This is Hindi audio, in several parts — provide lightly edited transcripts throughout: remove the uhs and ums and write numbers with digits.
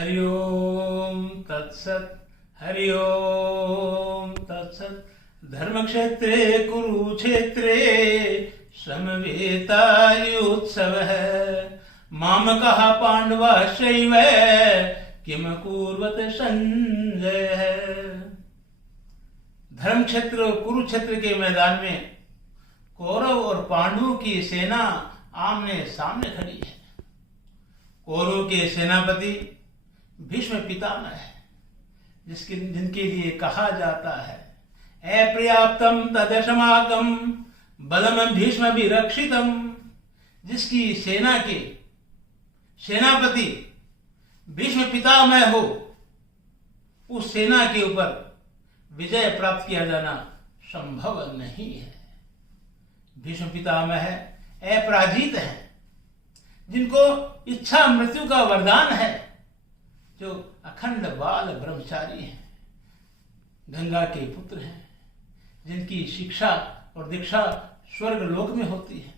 हरि ओम तत्सत। हरि ओम तत्सत। धर्मक्षेत्रे कुरुक्षेत्रे समवेतायुत्सवः मामकः पांडवाश्चैव किम कुर्वत संजयः। धर्म क्षेत्र कुरुक्षेत्र के मैदान में कौरव और पांडवों की सेना आमने सामने खड़ी है। कौरवों के सेनापति भीष्म पितामह है, जिनके लिए कहा जाता है अपर्याप्तम तदशमाकम बलम भीष्म विरक्षितम। जिसकी सेना के सेनापति भीष्म पितामह हो, उस सेना के ऊपर विजय प्राप्त किया जाना संभव नहीं है। भीष्म पितामह अपराजित है, जिनको इच्छा मृत्यु का वरदान है, जो अखंड बाल ब्रह्मचारी हैं, गंगा के पुत्र हैं, जिनकी शिक्षा और दीक्षा स्वर्ग लोक में होती है,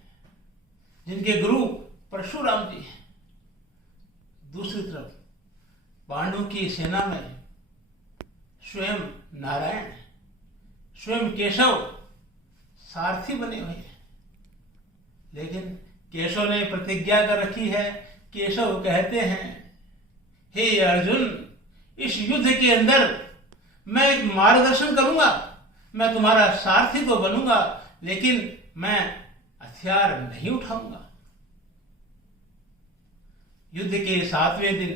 जिनके गुरु परशुराम जी हैं। दूसरी तरफ पांडवों की सेना में स्वयं नारायण, स्वयं केशव सारथी बने हुए हैं। लेकिन केशव ने प्रतिज्ञा कर रखी है। केशव कहते हैं, हे अर्जुन, इस युद्ध के अंदर मैं मार्गदर्शन करूंगा, मैं तुम्हारा सारथी तो बनूंगा, लेकिन मैं हथियार नहीं उठाऊंगा। युद्ध के 7वें दिन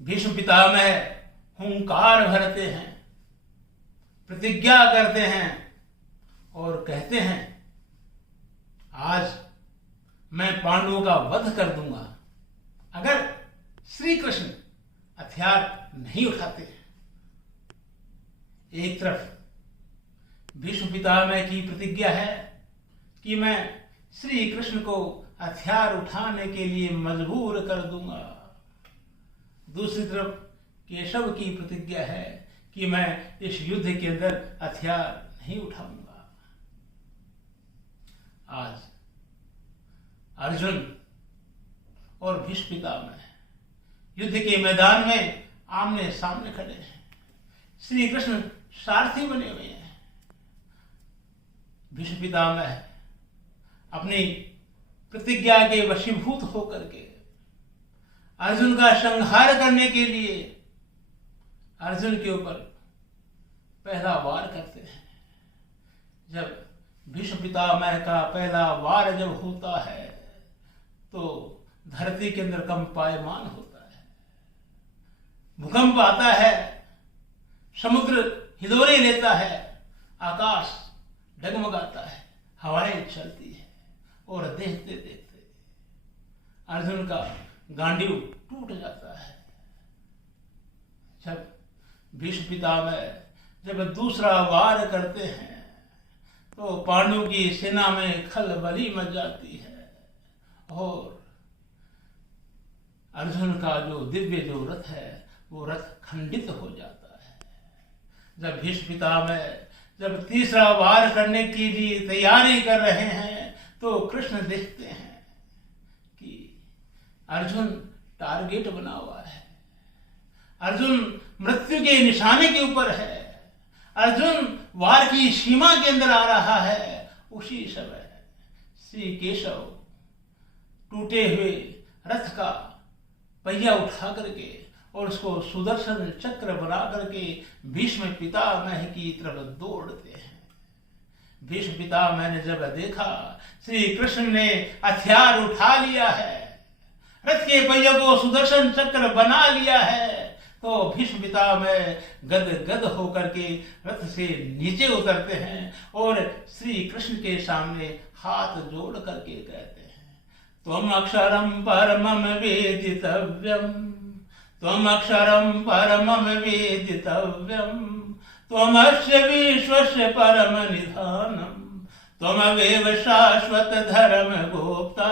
भीष्म पितामह हुंकार भरते हैं, प्रतिज्ञा करते हैं और कहते हैं, आज मैं पांडवों का वध कर दूंगा अगर श्री कृष्ण हथियार नहीं उठाते। एक तरफ भीष्म पितामह की प्रतिज्ञा है कि मैं श्री कृष्ण को हथियार उठाने के लिए मजबूर कर दूंगा। दूसरी तरफ केशव की प्रतिज्ञा है कि मैं इस युद्ध के अंदर हथियार नहीं उठाऊंगा। आज अर्जुन और भीष्म पितामह युद्ध के मैदान में आमने सामने खड़े हैं। श्री कृष्ण सारथी बने हुए हैं। भीष्म पितामह अपनी प्रतिज्ञा के वशीभूत होकर के अर्जुन का संहार करने के लिए अर्जुन के ऊपर पहला वार करते हैं। जब भीष्म पितामह का पहला वार जब होता है तो धरती के अंदर कंपायमान होता है, भूकंप आता है, समुद्र हिलोरे लेता है, आकाश डगमगाता है, हवाएं चलती है और देखते देखते अर्जुन का गांडीव टूट जाता है। जब भीष्म पितामह जब दूसरा वार करते हैं तो पांडवों की सेना में खलबली मच जाती है और अर्जुन का जो दिव्य जो रथ है वो रथ खंडित हो जाता है। जब भीष्म पितामह जब तीसरा वार करने के लिए तैयारी कर रहे हैं तो कृष्ण देखते हैं कि अर्जुन टारगेट बना हुआ है, अर्जुन मृत्यु के निशाने के ऊपर है, अर्जुन वार की सीमा के अंदर आ रहा है। उसी समय श्री केशव टूटे हुए रथ का पहिया उठा करके और उसको सुदर्शन चक्र बना करके भीष्म पितामह की तरफ दौड़ते हैं। भीष्म पितामह ने जब देखा श्री कृष्ण ने हथियार उठा लिया है, रथ के पहिया को सुदर्शन चक्र बना लिया है, तो भीष्म पितामह गद गद होकर के रथ से नीचे उतरते हैं और श्री कृष्ण के सामने हाथ जोड़ करके कहते हैं, त्वम अक्षरम परमम वेदितव्यम, त्वम अक्षरम परमम वेदितव्यम, त्वमस्य विश्वस्य परम निधानम, त्वमवेव शाश्वत धर्म गोप्ता,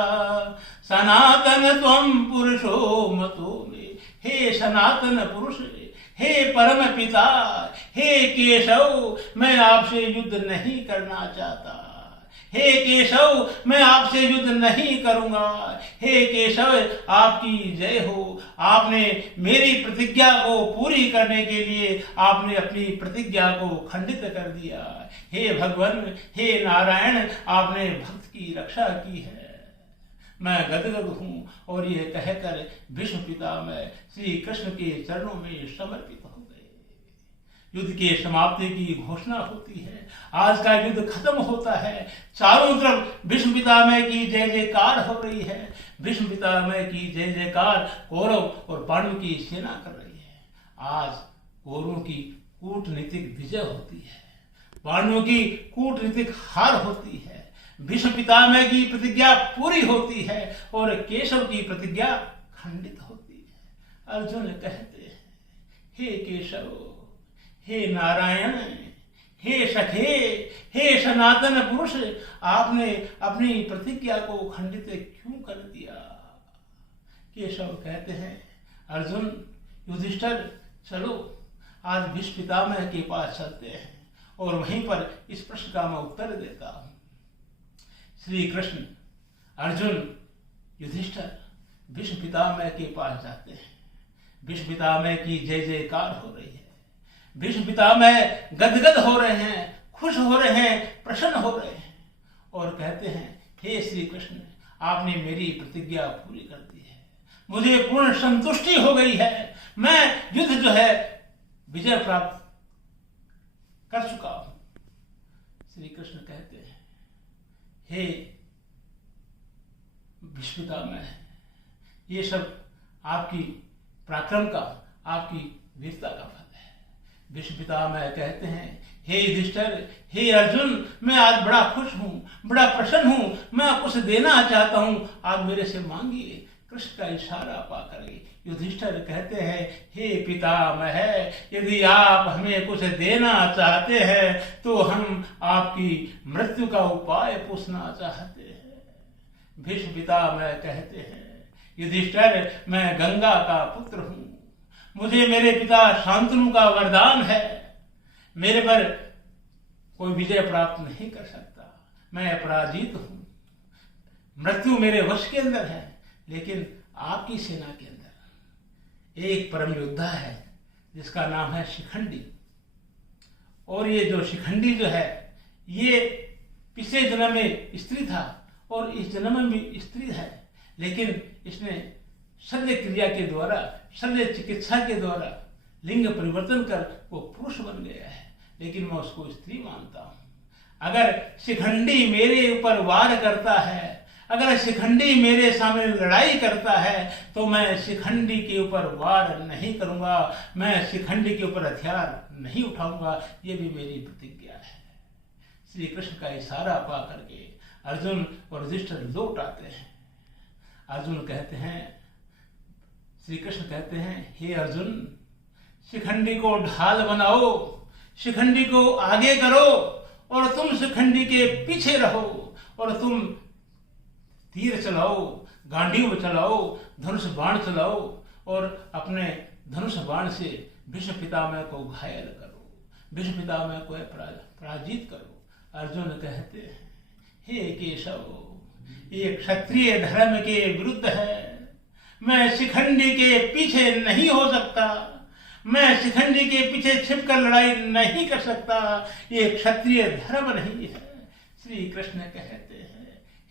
सनातन त्वम पुरुषो मतो मे। हे सनातन पुरुष, हे परम पिता, हे केशव, मैं आपसे युद्ध नहीं करना चाहता। हे केशव, मैं आपसे युद्ध नहीं करूंगा। हे केशव, आपकी जय हो। आपने मेरी प्रतिज्ञा को पूरी करने के लिए आपने अपनी प्रतिज्ञा को खंडित कर दिया। हे भगवान, हे नारायण, आपने भक्त की रक्षा की है। मैं गदगद हूं। और ये कहकर भीष्म पितामह श्री कृष्ण के चरणों में समर्पित हो गए। युद्ध के समाप्ति की घोषणा होती है। आज का युद्ध खत्म होता है। चारों तरफ भीष्म पितामह की जय जयकार हो रही है। भीष्म पितामह की जय जयकार कौरव और पांडव की सेना कर रही है। आज कौरवों की कूटनीतिक विजय होती है, पांडवों की कूटनीतिक हार होती है। भीष्म पितामह की प्रतिज्ञा पूरी होती है और केशव की प्रतिज्ञा खंडित होती है। अर्जुन कहते हैं, हे केशव, हे नारायण, हे सखे, हे सनातन पुरुष, आपने अपनी प्रतिज्ञा को खंडित क्यों कर दिया? केशव कहते हैं, अर्जुन, युधिष्ठिर, चलो आज भीष्म पितामह के पास चलते हैं और वहीं पर इस प्रश्न का मैं उत्तर देता हूं। श्री कृष्ण, अर्जुन, युधिष्ठिर भीष्म पितामह के पास जाते हैं। भीष्म पितामह की जय जयकार हो रही है। भीष्म पितामह गदगद हो रहे हैं, खुश हो रहे हैं, प्रसन्न हो रहे हैं और कहते हैं, हे श्री कृष्ण, आपने मेरी प्रतिज्ञा पूरी कर दी है। मुझे पूर्ण संतुष्टि हो गई है। मैं युद्ध जो है विजय प्राप्त कर चुका हूं। श्री कृष्ण कहते हैं, हे भीष्म पितामह, ये सब आपकी पराक्रम का, आपकी वीरता का फल है। भीष्म पितामह कहते हैं, हे युधिष्ठिर, हे अर्जुन, मैं आज बड़ा खुश हूँ, बड़ा प्रसन्न हूँ। मैं कुछ देना चाहता हूँ, आप मेरे से मांगिए। कृष्ण का इशारा पाकर युधिष्ठिर कहते हैं, हे पितामह, यदि आप हमें कुछ देना चाहते हैं तो हम आपकी मृत्यु का उपाय पूछना चाहते हैं। भीष्म पितामह कहते हैं, युधिष्ठिर, मैं गंगा का पुत्र हूं। मुझे मेरे पिता शांतनु का वरदान है। मेरे पर कोई विजय प्राप्त नहीं कर सकता। मैं अपराजित हूं। मृत्यु मेरे वश के अंदर है। लेकिन आपकी सेना के अंदर एक परम योद्धा है जिसका नाम है शिखंडी। और ये जो शिखंडी जो है, ये पिछले जन्म में स्त्री था और इस जन्म में भी स्त्री है। लेकिन इसने शल्य क्रिया के द्वारा, शल्य चिकित्सा के द्वारा लिंग परिवर्तन कर वो पुरुष बन गया है। लेकिन मैं उसको स्त्री मानता हूं। अगर शिखंडी मेरे ऊपर वार करता है, अगर शिखंडी मेरे सामने लड़ाई करता है तो मैं शिखंडी के ऊपर वार नहीं करूंगा। मैं शिखंडी के ऊपर हथियार नहीं उठाऊंगा। ये भी मेरी प्रतिज्ञा है। श्री कृष्ण का इशारा पा करके अर्जुन और युधिष्ठिर लौट आते हैं। अर्जुन कहते हैं, श्री कृष्ण कहते हैं, हे अर्जुन, शिखंडी को ढाल बनाओ, शिखंडी को आगे करो और तुम शिखंडी के पीछे रहो और तुम तीर चलाओ, गांडीव चलाओ, धनुष बाण चलाओ और अपने धनुष बाण से भीष्म पितामह को घायल करो, भीष्म पितामह को पराजित करो। अर्जुन कहते हैं, हे केशव, ये क्षत्रिय धर्म के विरुद्ध है। मैं शिखंडी के पीछे नहीं हो सकता। मैं शिखंडी के पीछे छिपकर लड़ाई नहीं कर सकता। ये क्षत्रिय धर्म नहीं है। श्री कृष्ण कहते हैं,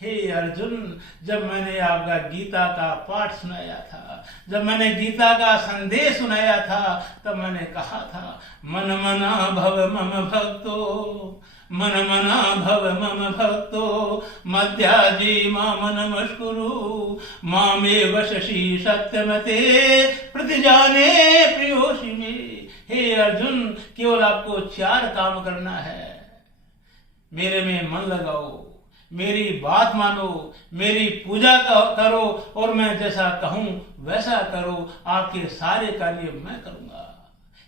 हे अर्जुन, जब मैंने आपका गीता का पाठ सुनाया था, जब मैंने गीता का संदेश सुनाया था, तब मैंने कहा था, मन मना भव मम भक्तो, मन मना भव मम भक्तो, मध्याजी माम नमस्कुरु, मामेव शशि सत्यमते प्रतिजाने प्रियोषि मे। हे अर्जुन, केवल आपको 4 काम करना है। मेरे में मन लगाओ, मेरी बात मानो, मेरी पूजा करो और मैं जैसा कहूं वैसा करो। आपके सारे कार्य मैं करूंगा।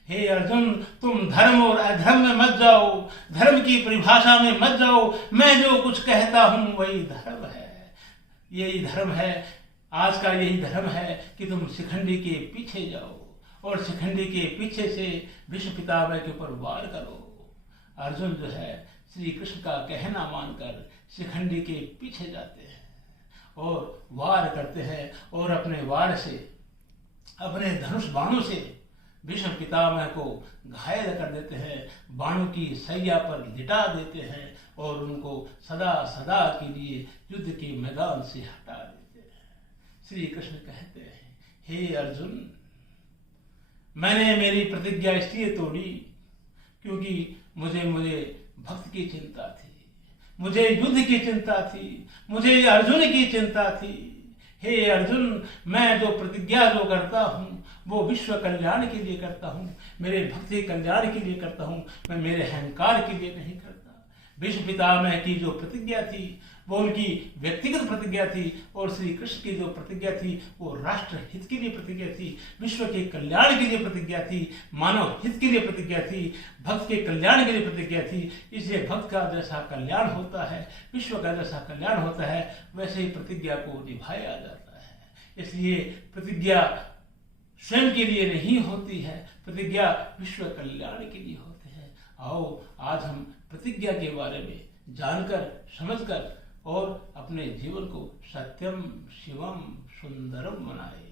हे अर्जुन, तुम धर्म और अधर्म में मत जाओ, धर्म की परिभाषा में मत जाओ। मैं जो कुछ कहता हूं वही धर्म है। यही धर्म है, आज का यही धर्म है कि तुम शिखंडी के पीछे जाओ और शिखंडी के पीछे से भीष्म पितामह के ऊपर वार करो। अर्जुन जो है श्री कृष्ण का कहना मानकर शिखंडी के पीछे जाते हैं और वार करते हैं और अपने वार से, अपने धनुष बाणों से भीष्म पितामह को घायल कर देते हैं, बाणों की सैया पर लिटा देते हैं और उनको सदा सदा के लिए युद्ध के मैदान से हटा देते हैं। श्री कृष्ण कहते हैं, हे अर्जुन, मैंने मेरी प्रतिज्ञा इसलिए तोड़ी क्योंकि मुझे भक्त की चिंता थी, मुझे युद्ध की चिंता थी, मुझे अर्जुन की चिंता थी। हे अर्जुन, मैं जो प्रतिज्ञा जो करता हूँ वो विश्व कल्याण के लिए करता हूँ, मेरे भक्त के कल्याण के लिए करता हूँ, मैं मेरे अहंकार के लिए नहीं करता। भीष्म पितामह की जो प्रतिज्ञा थी वो उनकी व्यक्तिगत प्रतिज्ञा थी और श्री कृष्ण की जो प्रतिज्ञा थी वो राष्ट्र हित के लिए प्रतिज्ञा थी, विश्व के कल्याण के लिए प्रतिज्ञा थी, मानव हित के लिए प्रतिज्ञा थी, भक्त के कल्याण के लिए प्रतिज्ञा थी। इसलिए भक्त का जैसा कल्याण होता है, विश्व का जैसा कल्याण होता है, वैसे ही प्रतिज्ञा को निभाया जाता है। इसलिए प्रतिज्ञा स्वयं के लिए नहीं होती है, प्रतिज्ञा विश्व कल्याण के लिए होती है। आओ आज हम प्रतिज्ञा के बारे में जानकर, समझकर और अपने जीवन को सत्यम शिवम सुंदरम बनाए।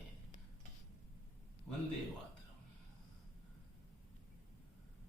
वंदे मातरम।